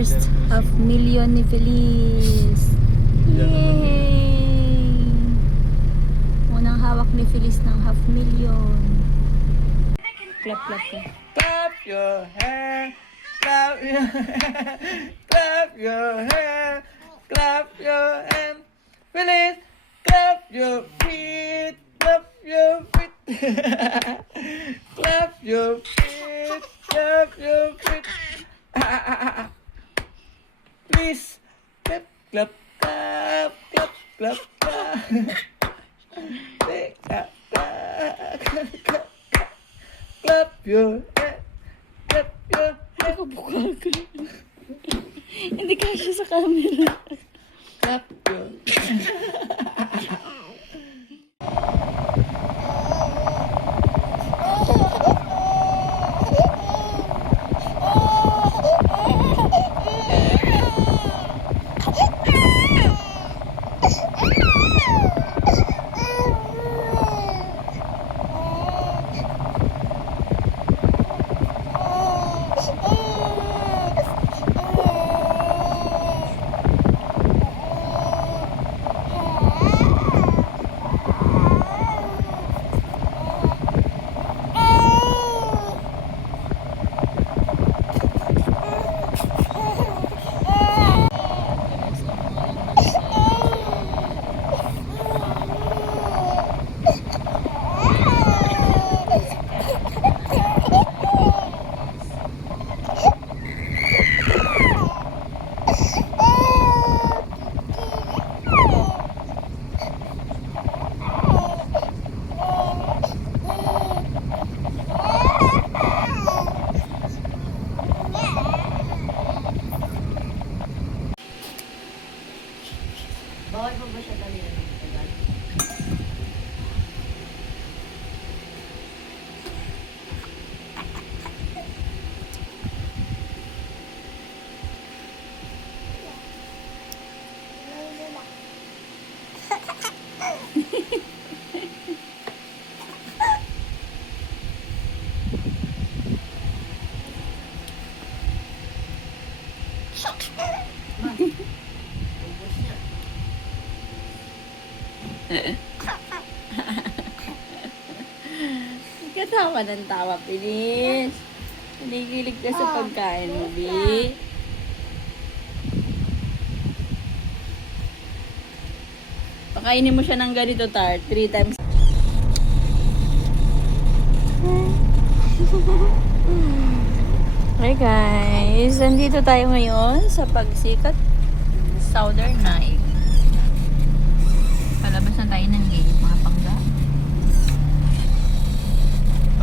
First half million ni Feliz. Yay! Unang hawak ni Feliz ng half million. Clap, clap, clap. Clap your hands, clap your hands, clap your hands, clap your hands. Feliz, clap your feet, clap your feet. Clap your feet, clap your feet. Please, clap, clap, clap, clap, clap, clap. Clap, clap, clap, clap. Clap your hands, clap your hands. Hindi kasya sa camera. Clap your Bawal mo ba siya dali na tagal? Katawa ng tawa, Pinis. Pinigilig ka sa pagkain mo, Bi. Pakainin mo siya ng ganito, Tart. 3 times. Hi guys, nandito tayo ngayon sa pagsikat Southern Night. Palabas na tayo ng gate, mga pangga.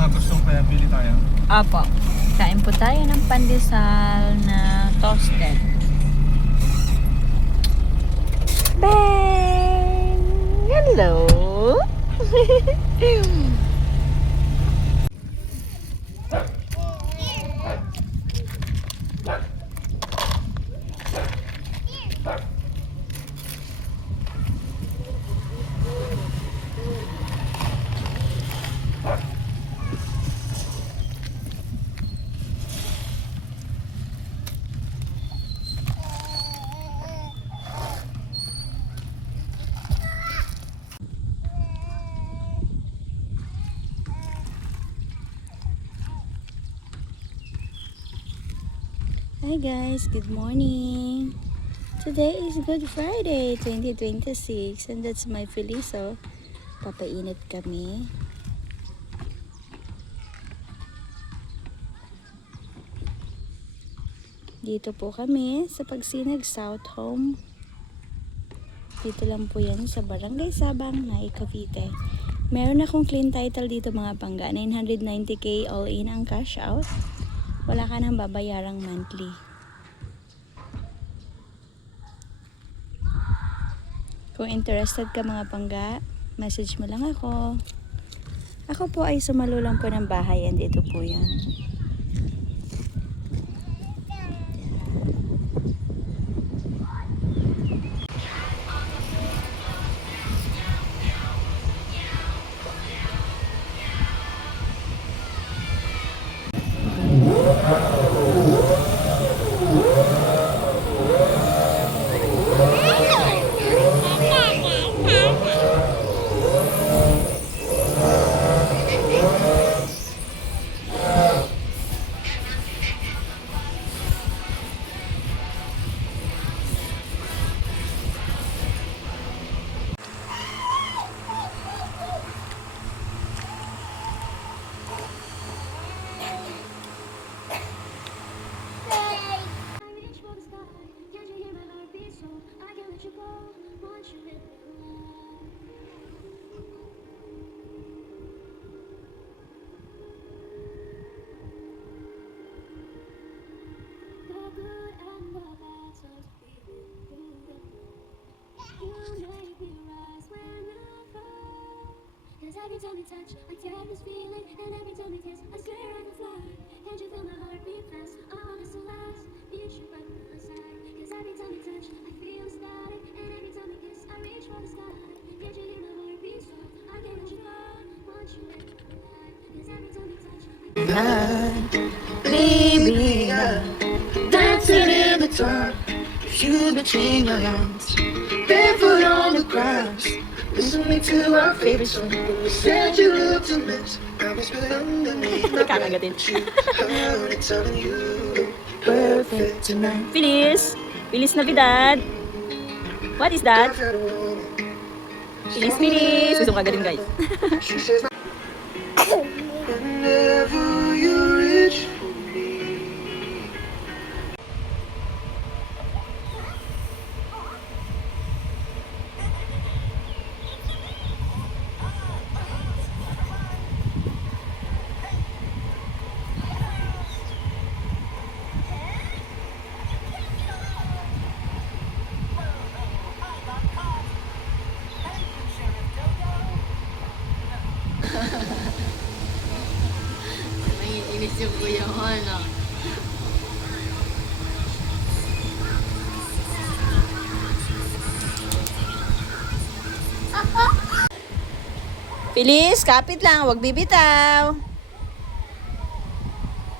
gusto mo kaya bili tayo? Apo, kain po tayo ng pandesal na toasted. Bang! Hello! Hi guys, good morning. Today is Good Friday 2026 and that's my Felizo. Papainit kami. Dito po kami sa Pagsinag South Home. Dito lang po yan sa Barangay Sabang, Naik, Cavite. Meron akong clean title dito mga pangga. 990k all in ang cash out. Wala ka nang babayarang monthly. Kung interested ka mga pangga, message mo lang ako. Ako po ay sumalo lang po ng bahay and ito po yan. let you go once you hit the ground. The good and the bad times be with you. You make me rise when I fall. 'Cause every time you touch, I get this feeling, and every time you kiss, I swear I can fly. Can't you feel my heart beat fast? I want us to last. You should by my side. 'Cause every time you touch, I feel static, and every time you kiss, I reach for the sky. Can't you hear my heart beat stop? I can't let you go. Want you in my life. 'Cause every time you touch, Baby, dancing in the dark, you between your hands, barefoot on the grass, listening to our favorite song. You said you looked a mess. I whispered underneath my breath, but you heard it telling you perfect tonight. Feliz! Feliz Navidad! What is that? Feliz, Feliz! Gusto ko agad guys. She says, whenever you reach for me. Inis yung kuya mo, ano? Feliz, kapit lang, wag bibitaw.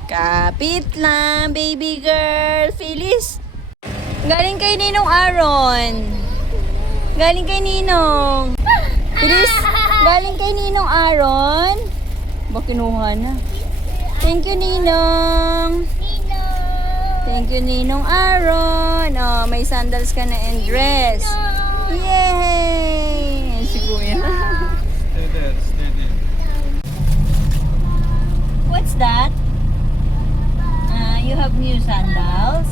Kapit lang, baby girl. Feliz. Galing kay Ninong Aaron. Galing kay Ninong. Feliz, galing kay Ninong Aaron. Ba, kinuha na. Thank you, Ninong. Thank you, Ninong Aaron. Oh, may sandals ka na and dress. Yay! Si Kuya. Stay there, stay there. What's that? You have new sandals?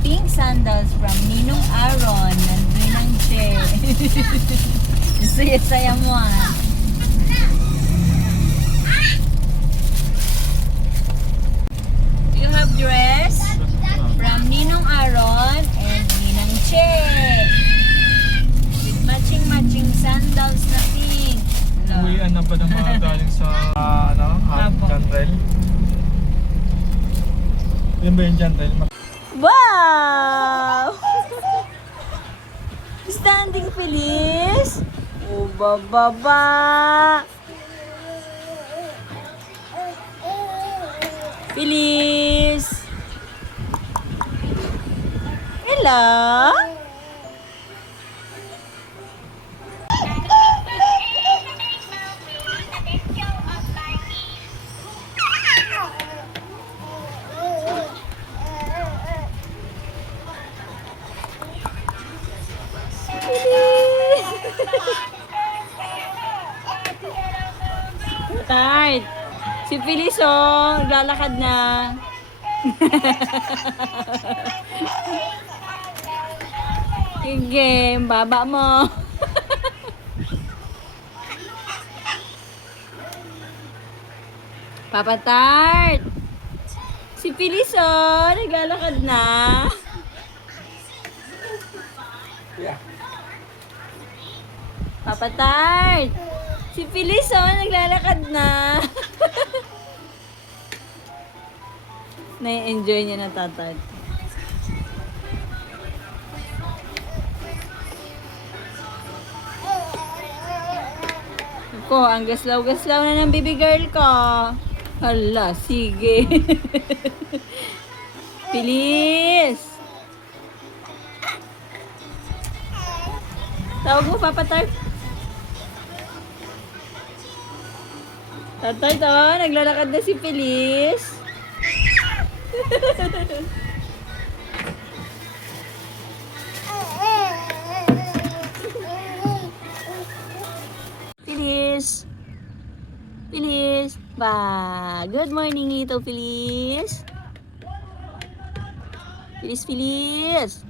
Pink sandals from Ninong Aaron. Nandun ang chair. Saya-saya mo ah. You have dress from Ninong Aaron and Ninang Che. With matching sandals na pink. Uwian na ba ng mga galing sa Apo. Jantel? Yun ba yung Jantel? Wow! Standing Feliz. Oh, bababa. Feliz. Hello. Tired. Si Feliz oh, naglalakad na. Sige, baba mo. Papa Tart. Si Feliz oh, naglalakad na. Yeah. Papa Tart. Si Feliz oh, naglalakad na. Nai-enjoy niya na tatay. Ako, ang gaslaw-gaslaw na ng baby girl ko. Hala, sige. Feliz. Tawag mo, Papa Tart. Tatay to, naglalakad na si Feliz. Feliz. Feliz. Ba, good morning ito, Feliz. Feliz, Feliz.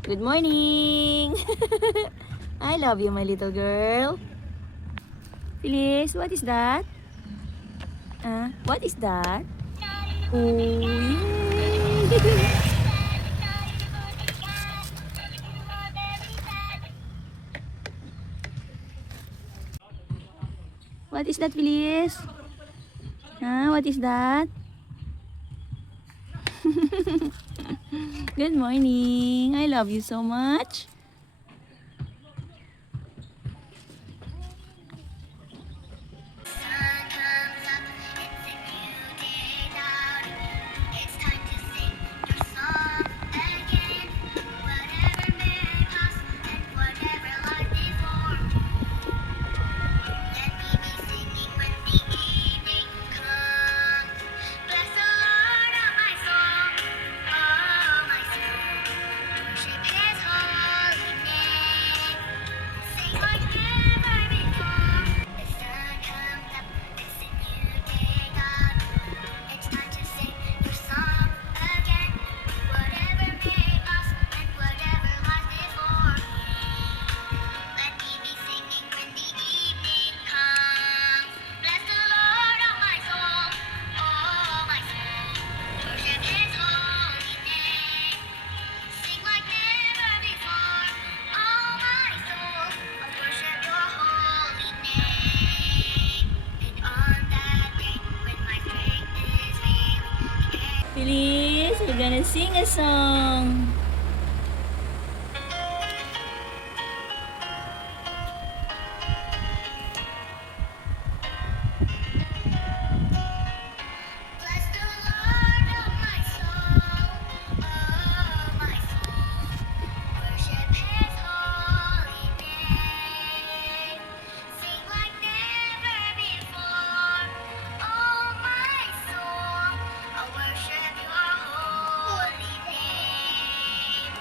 Good morning! I love you, my little girl. Feliz, what is that? What is that? Oh, yay! What is that, Feliz? What is that? Good morning. I love you so much. Sun comes up, it's a new day out. It's time to sing your song again. Whatever may pass and whatever life is for. Let me be singing when the evening comes. Bless the Lord, oh my soul, oh my soul. Worship His holy name. Sing like never before. The sun comes up, it's a new day, God. It's time to sing your song again. Whatever may pass and whatever life is for. Let me be singing when the evening comes. Bless the Lord, oh my soul, oh my soul. Worship His holy name. Sing like never before, oh my soul. I worship Your holy name. And on that day when my strength is failing, Feliz, we're gonna sing a song. bless the Lord, oh my soul, oh my soul. Worship His holy name. Sing like never before, oh my soul. I worship Your holy name.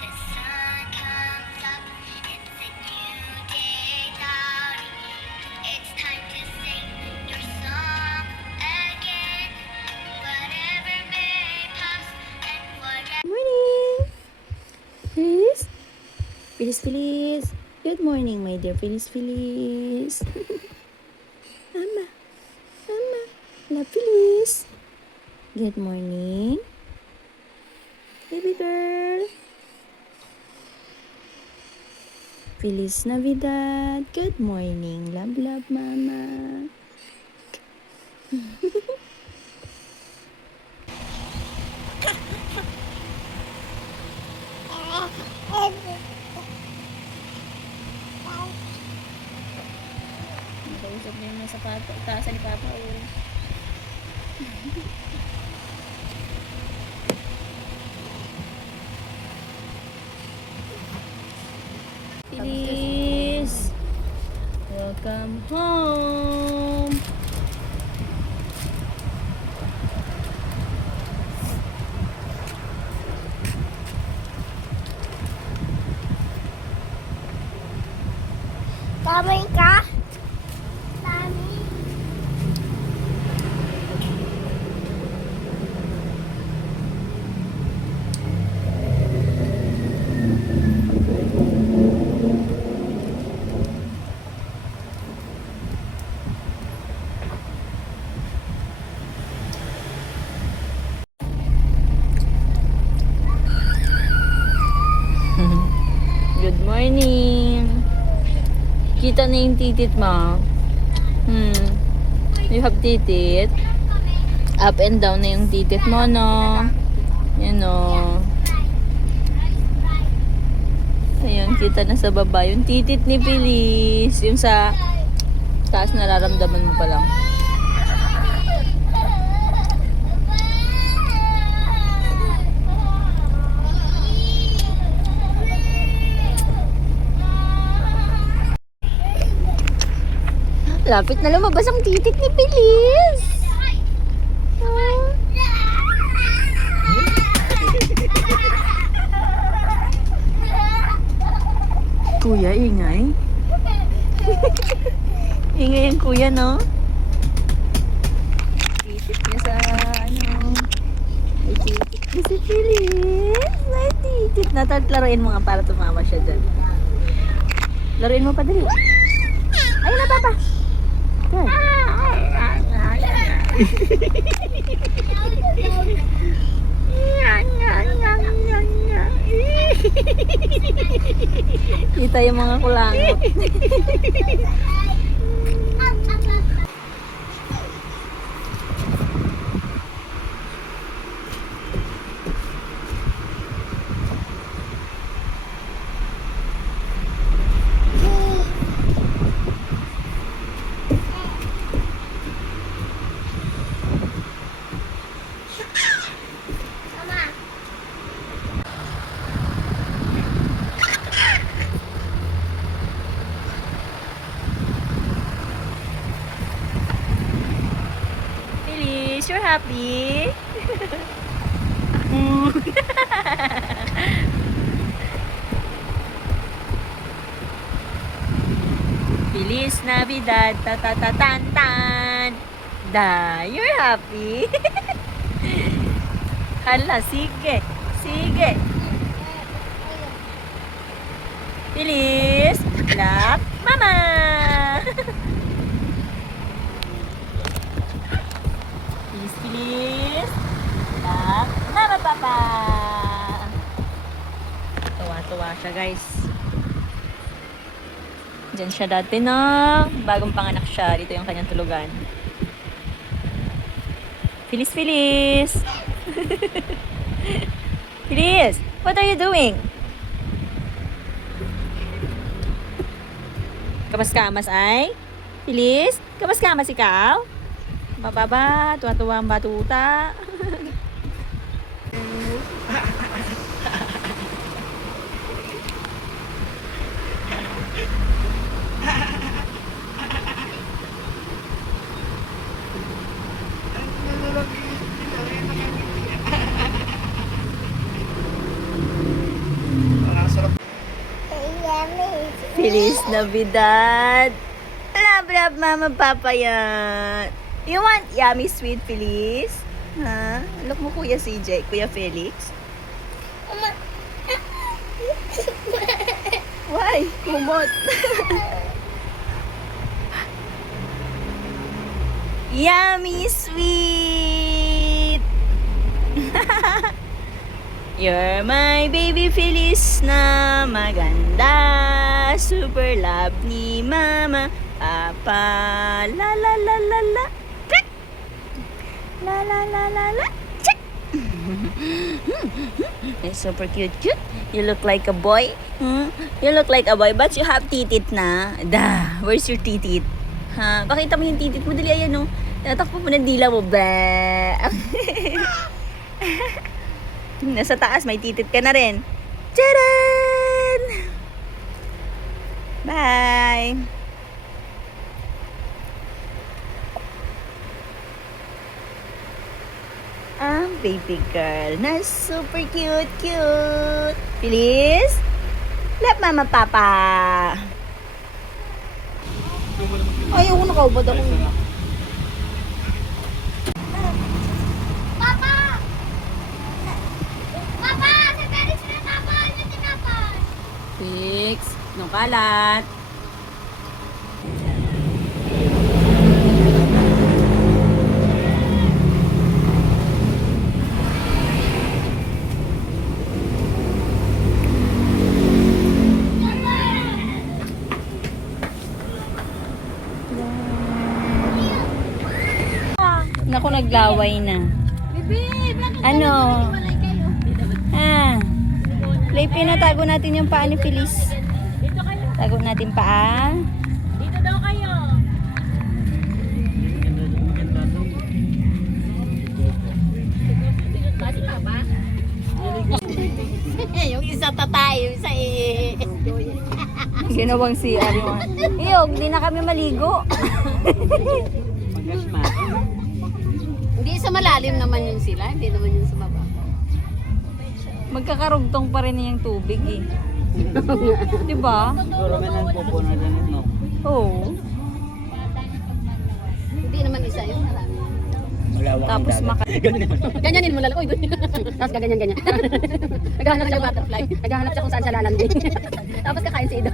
The sun comes up, it's a new day dawning. It's time to sing your song again. Whatever may pass and whatever. Morning! Feliz? Feliz, Feliz. Good morning, my dear Feliz, Feliz. Mama, Mama, love Feliz. Good morning. Baby girl. Feliz Navidad. Good morning. Love, love, Mama. Nakausap niya yung sapato. Taasan ni Papa. Feliz! Welcome home! Kamay ka? Mami. Good morning! Kita na yung titit mo. You have titit. Up and down na yung titit mo, no? Yan, no? Ayun, kita na sa baba. Yung titit ni Feliz. Yung sa taas nararamdaman mo pa lang. Lapit na lumabas ang titit ni Feliz. Kuya, ingay. Ingay ang kuya, no? Titit niya sa, ano. May titit niya si Feliz. May titit. titit na. Tapos laruin mo nga para tumama siya dyan. Laruin mo pa dali. Ayun na, Papa. Good. Kita yung mga kulangot. Feliz, you're happy? Feliz Navidad, ta ta ta tan tan. Da, you're happy? Hala, sige. Sige. Feliz, love, mama. Feliz, Feliz, love, mama, papa. Tuwa-tuwa siya, guys. Diyan siya dati, no? Bagong panganak siya. Dito yung kanyang tulugan. Feliz, Feliz! Feliz! What are you doing? Kamas-kamas ay? Feliz? Kamas-kamas ikaw? Bababa, tuwa-tuwa ang batuta. Feliz Navidad! Love, love, mama, papa yan. You want yummy sweet, Feliz? Ha? Look mo, Kuya CJ, Kuya Felix. Why? Kumot. Yummy sweet! You're my baby Feliz na maganda. Super love ni mama, papa. La la la la la. Check. La la la la la. Check. You're super cute. You look like a boy. You look like a boy, but you have titit na. Da, where's your titit? Ha? Pakita mo yung titit mo. Dali, ayan, no? Tatakpo mo ng dila mo. Ba. Nasa taas, may titit ka na rin. Tcharan! Bye! Ang baby girl na super cute. Feliz? Love mama, papa. Ayaw ko nakaubad ako. Fix. Nung kalat. Naku, naglaway na. Ano? Play, pinatago natin yung paa ni Feliz. Tago natin paa. Dito daw kayo. Basi pa ba? Yung isa tatay, yung isa Ginawang CR yun. Iyog, di na kami maligo. Hindi sa malalim naman yun sila, hindi naman yun sa baba. Magkakarugtong pa rin yung tubig eh. Diba? Siguro may nagpupuno dyan, no? Oo. Hindi naman isa yun, marami. Malawak ang Tapos dagat. maka... Ganyanin mo lalo. Uy, doon. Tapos gaganyan-ganyan. Naghahanap siya ng butterfly. Naghahanap siya kung saan siya lalandi. Tapos kakain si Ido.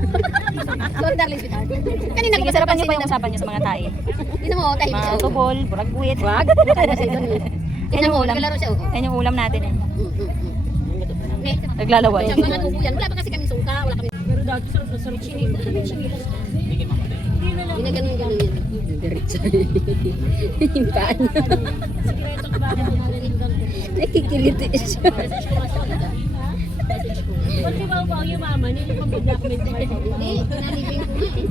Sorry, darling, sweetheart. Kanina Sige, sarapan niyo pa yung usapan niyo sa mga tae. Ito mo, tahimik siya. Mga tubol, buragwit. Wag. Nakain na siya doon. Yan yung ulam. Naglalaro siya. Yan yung ulam natin eh. Okay. Naglalaway. Yung mga tubo yan. Wala pa kasi kaming suka. Wala kaming... Pero dati sarap na sarap siya. Hindi na ganun-ganun yan. Diretso. Yung paan. Nakikiliti siya. Pag di ba ba yung mama, hindi pa mag-blackmail ko kayo. Hindi, pinalibing ko nga eh.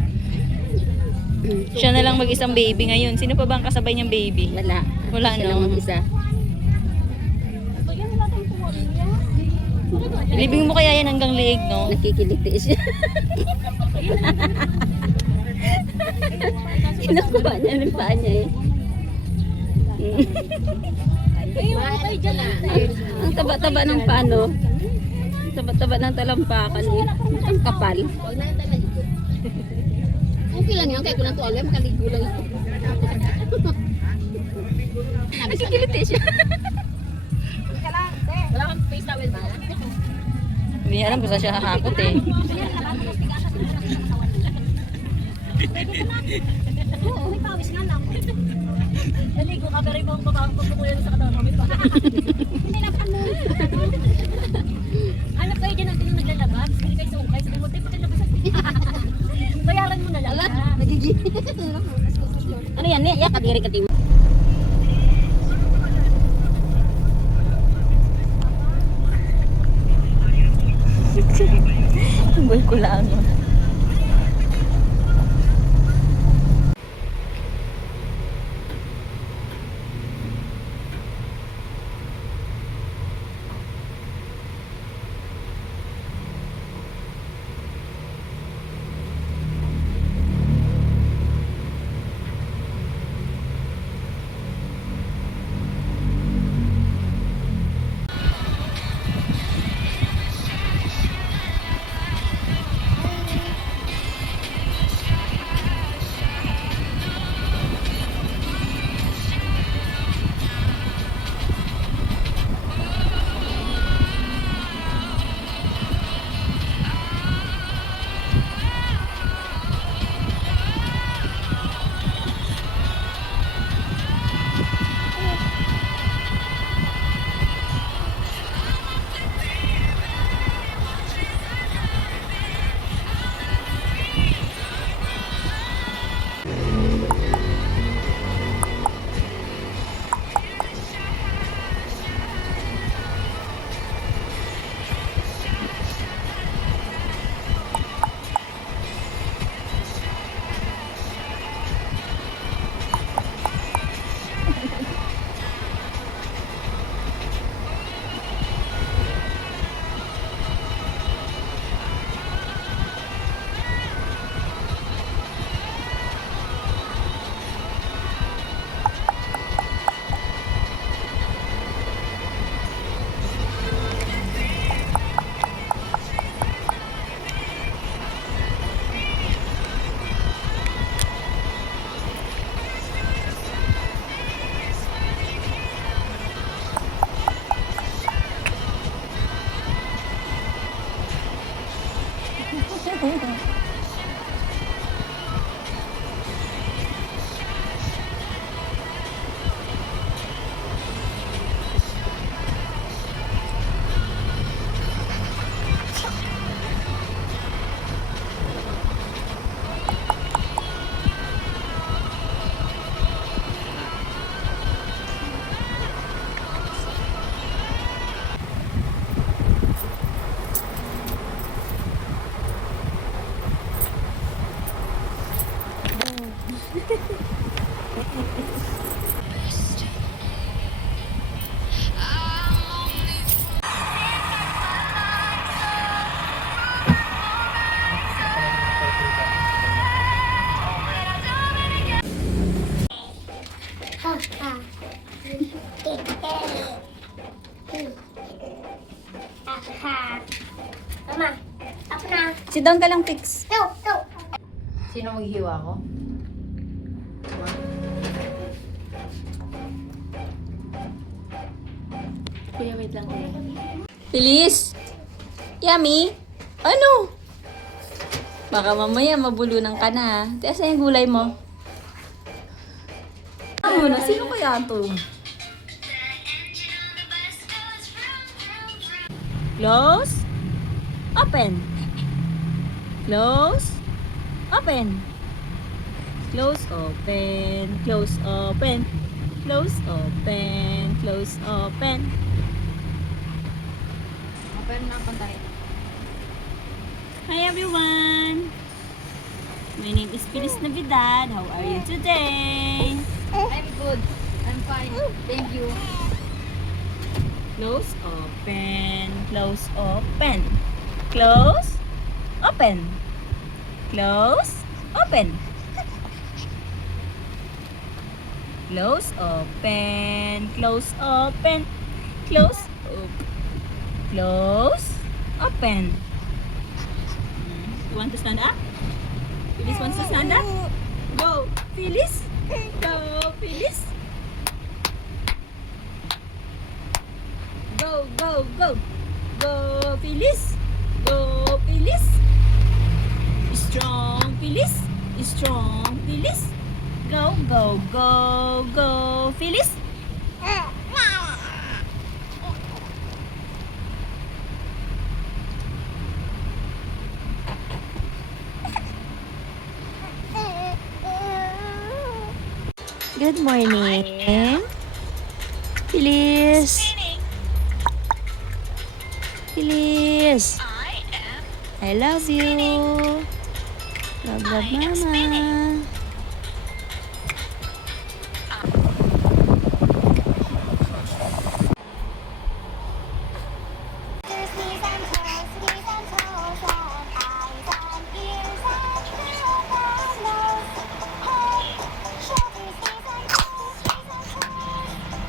Siya na lang mag-isang baby ngayon. Sino pa ba ang kasabay niyang baby? Wala. Wala Siya lang no. mag-isa. Libing mo kaya yan hanggang liig, no? Nakikiliti siya. Kinukuha niya ng paa niya eh. Ang taba-taba ng pano. Ang taba-taba ng talampakan eh. Ang kapal. Okay lang yan, kaya ko lang tuwalya, makaligo lang ito. Nakikiliti siya. Wala kang face towel ba? Hindi niya alam kung saan siya hakakot eh. Oo, may pawis nga lang. Naligo ka, pero yung pagkukuyan sa katawan, may pawis. Hindi lang kamo. Hanap kayo dyan natin yung naglalabas. Hindi kayo sungkay. Sabi mo, tayo labas. Bayaran mo na lang. Ala, nagigil. Ano yan? Yak, kadiri ka tiyo. Tumbol ko lang. Mama, ako na. Sit down ka lang, Pix. Go, go. Sino maghiwa ko? Kuya, wait lang kuya. Feliz! Yummy! Ano? Baka mamaya mabulunan ka na. Tiyan sa yung gulay mo. Ano na? Sino kaya ito? Close. Open. Close. Open. Close, open. Close, open. Close, open. Close, open. Open na pantay. Hi everyone! My name is Feliz Navidad. How are you today? I'm good. I'm fine. Thank you. Close, open. Close, open. Close, open. Close, open. Close, open. Close, open. Close, close, open. You want to stand up? Phyllis wants to stand up? Go, Phyllis. Go, Phyllis. Go, go, go. Go, Phyllis. Go, Phyllis. Strong, Phyllis. Strong, Phyllis. Go, go, go, go, Phyllis. Good morning. Feliz. Feliz. I love you. Love, love, mama. There's knees and toes and eyes and ears and mouth and nose. Head, shoulders, knees and toes.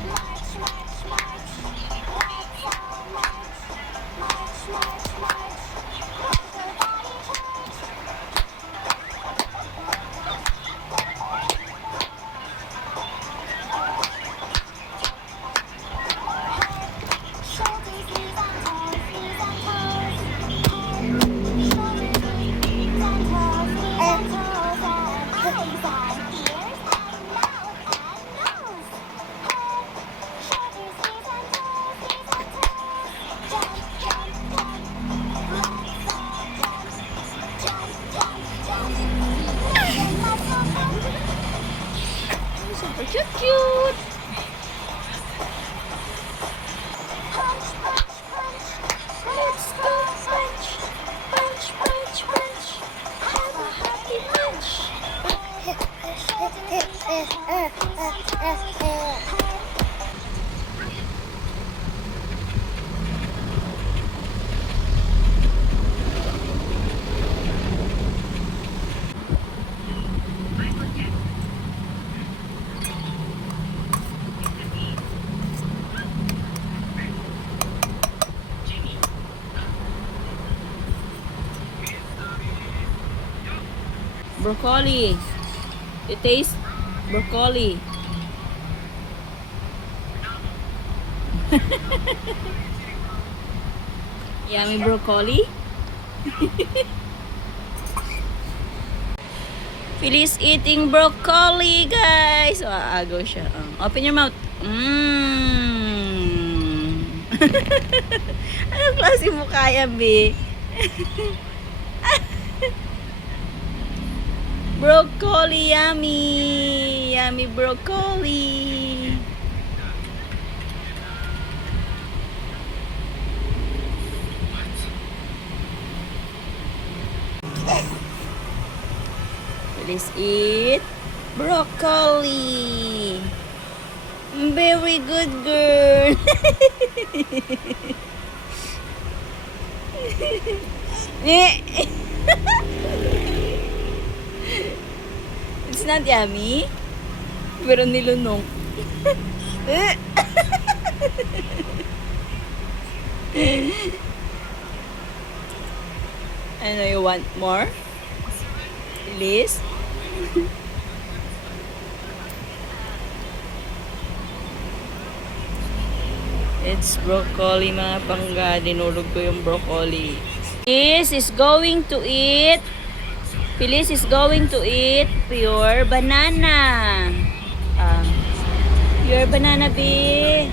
March, march, march. Let's all march. March, march, march. Rock your body, charge. Shoulders, knees and toes. Head, shoulders, knees and toes. And eyes and ears and mouth and nose. Head, shoulders, knees and toes. Jump, jump, jump. Let's all jump. Jump, jump, jump. Let's all jump. Super cute, cute. Punch, punch, punch. Let's go punch. Punch, punch, punch. Have a happy punch. Broccoli. You taste broccoli. Yummy broccoli. Feliz eating broccoli, guys. Oh, agaw siya. Open your mouth. Anong klase mo kaya, be? Broccoli, yummy. Yummy broccoli. Let's eat broccoli. Very good girl. It's not yummy. Pero nilunok. Ano, you want more? Please? It's broccoli mga pangga. Dinulog ko yung broccoli. Feliz is going to eat. Feliz is going to eat pure banana. Pure banana, bee.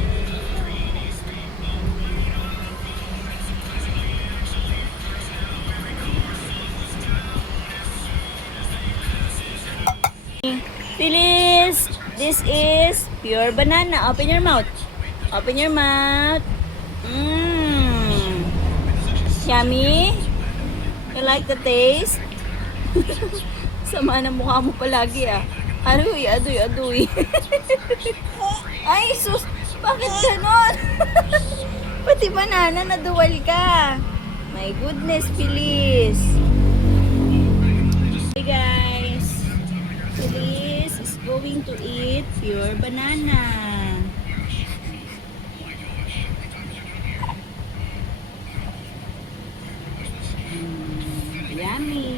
Feliz, this is pure banana. Open your mouth. Open your mouth. Mmm. Yummy? You like the taste? Sama na mukha mo palagi ah. Aduy, aduy, aduy. Ay, sus! Bakit ganon? Pati banana naduwal ka. My goodness, Feliz. Hey guys. Feliz is going to eat pure banana. Yummy.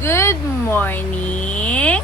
Good morning.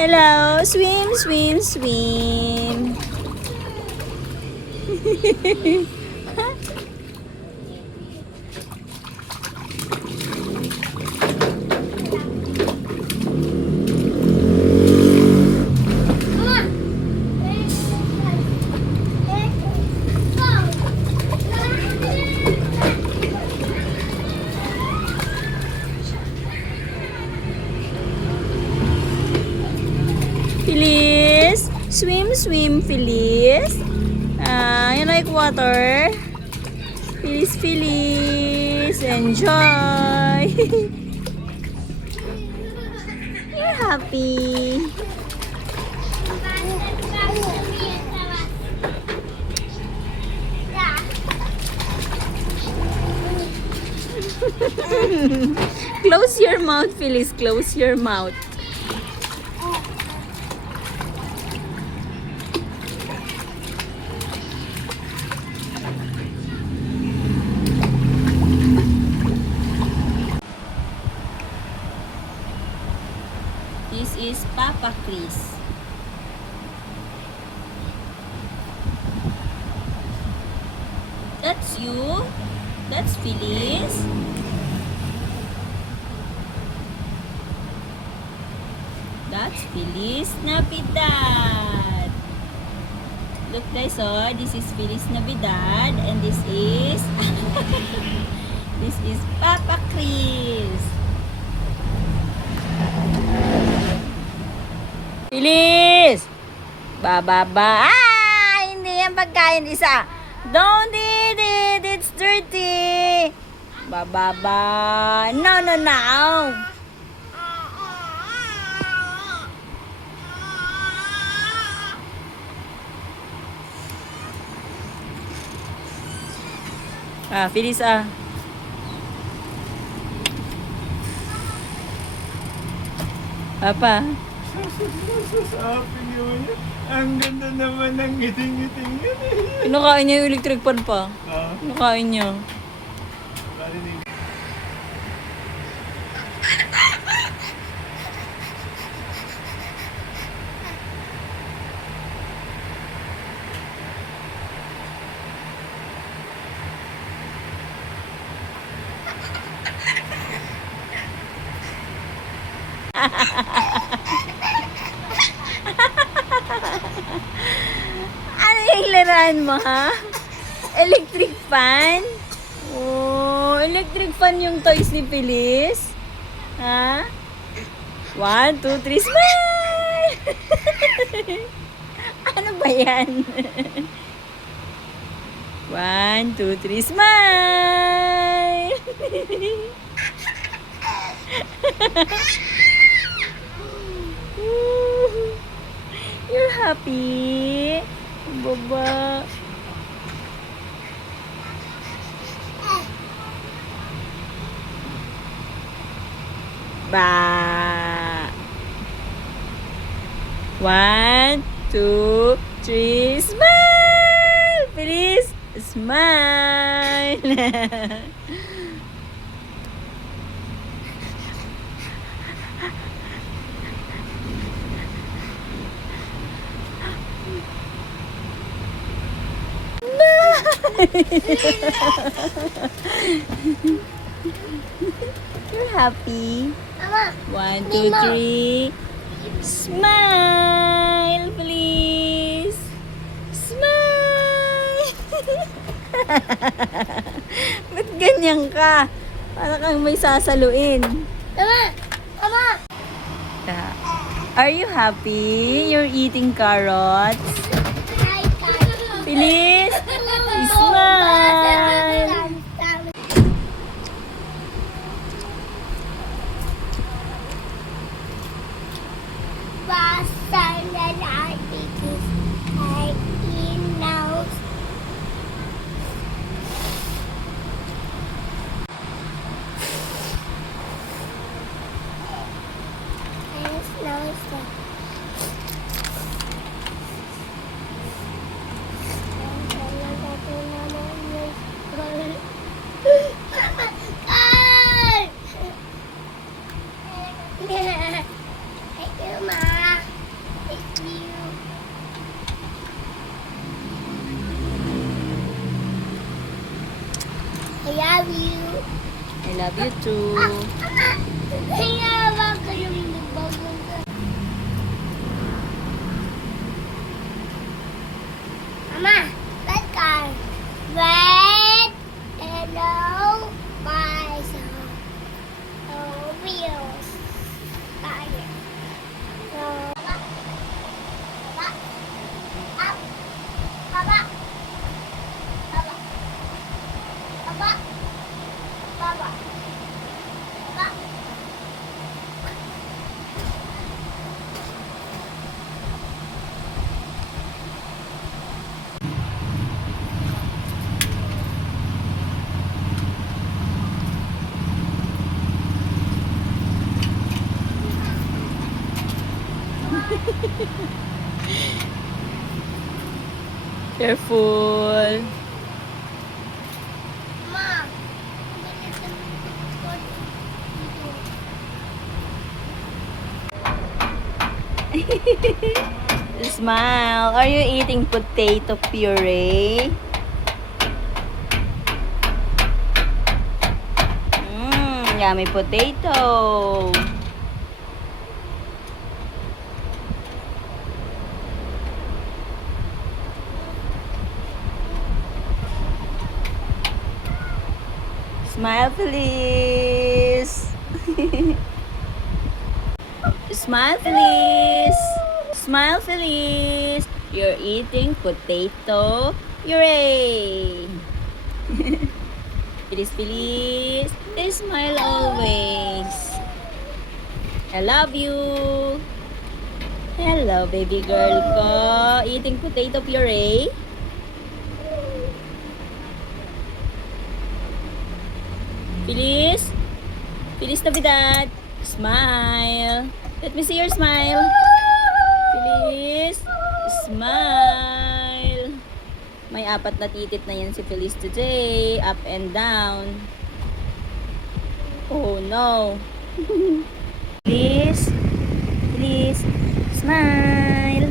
Hello, swim, swim, swim. Feliz, swim, swim, Feliz. You like water? Feliz, Feliz, enjoy. You're happy. Close your mouth, Feliz. Close your mouth. That's you? That's Feliz? That's Feliz Navidad. Look guys, oh, this is Feliz Navidad and this is this is Papa Chris. Feliz! Bababa. Ah! Hindi yan pagkain isa. Don't eat it. It's dirty. Bababa. No, no, no. Ah, Feliz ah. Apa? Sasabi niyo yun. Ang ganda naman ng ngiting-ngiting yun. Kinakain niya yung electric fan pa. Ah, Kinakain niya. marinig. Ano yung laruan mo, ha? Electric fan? Oh, electric fan yung toys ni Feliz. Ha? 1, 2, 3, smile! Ano ba yan? 1, 2, 3, smile! You're happy? Baba. Ba. 1, 2, 3, smile! Please, smile! You're happy? 1, 2, 3. Smile, please. Smile. Ba't ganyan ka? Para kang may sasaluin. Are you happy? You're eating carrots? Please. Smile. I love you. I love you too. Kaya ba kayong nagbago ka? Mama, that car. Red, yellow, bicycle. Wheels. Tire. Baba. Baba. Up. Baba. Baba. Baba. Baba. Baba. Careful. Mom. Smile. Are you eating potato puree? yummy potato. Smile, please. Smile, please. Smile, please. You're eating potato. Hooray! Please, please. Smile always. I love you. Hello, baby girl ko. Eating potato puree. Feliz. Feliz Navidad. Smile. Let me see your smile. Feliz. Smile. May 4 na titit na yan si Feliz today. Up and down. Oh no. Feliz. Feliz. Smile.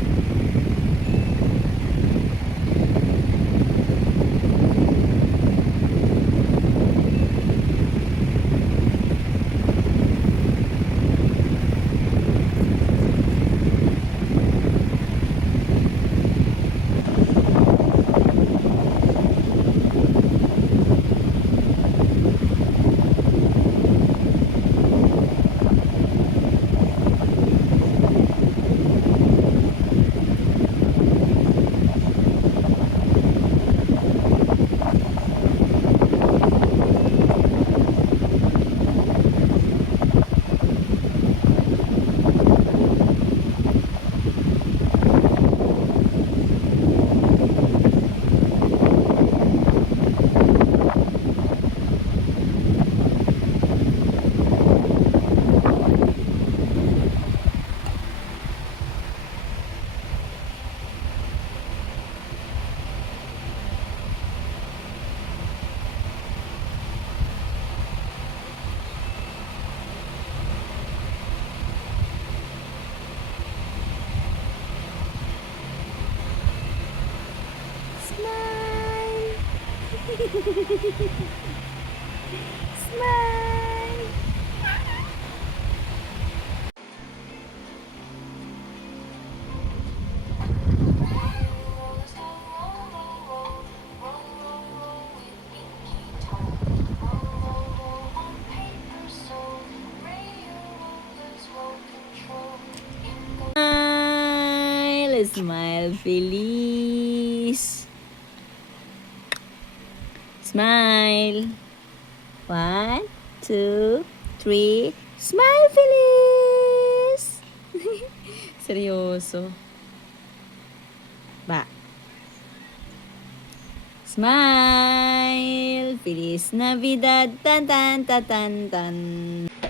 Smile. Smile, smile, feliz. Smile. 1, 2, 3. Smile, feliz. Seryoso. Ba. Smile. Feliz Navidad. Tan tan tan tan tan.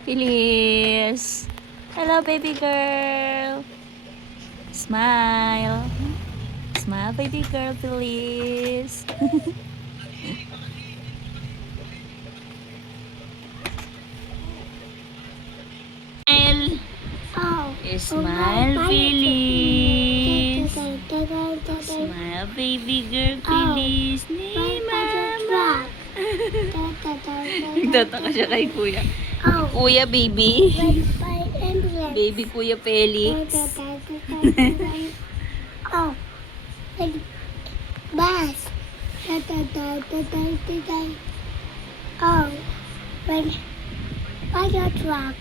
Feliz. Hello, baby girl. Smile. Smile, baby girl, please. Smile. Oh. Smile, Feliz. Smile, baby girl, Feliz. Ni mama. Nagtataka siya kay kuya. Oh. Kuya, baby. By ambulance. Baby, kuya Felix. Oh. Bus. Oh. When fire truck.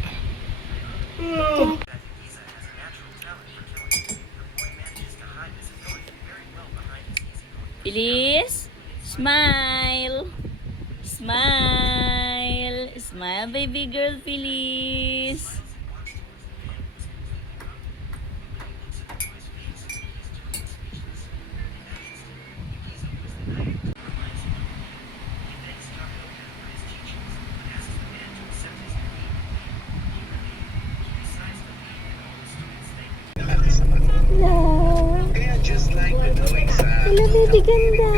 Feliz. Smile. Smile. Smile, baby girl, Feliz. Hello, baby ganda.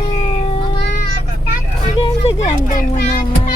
Ganda-ganda mo naman.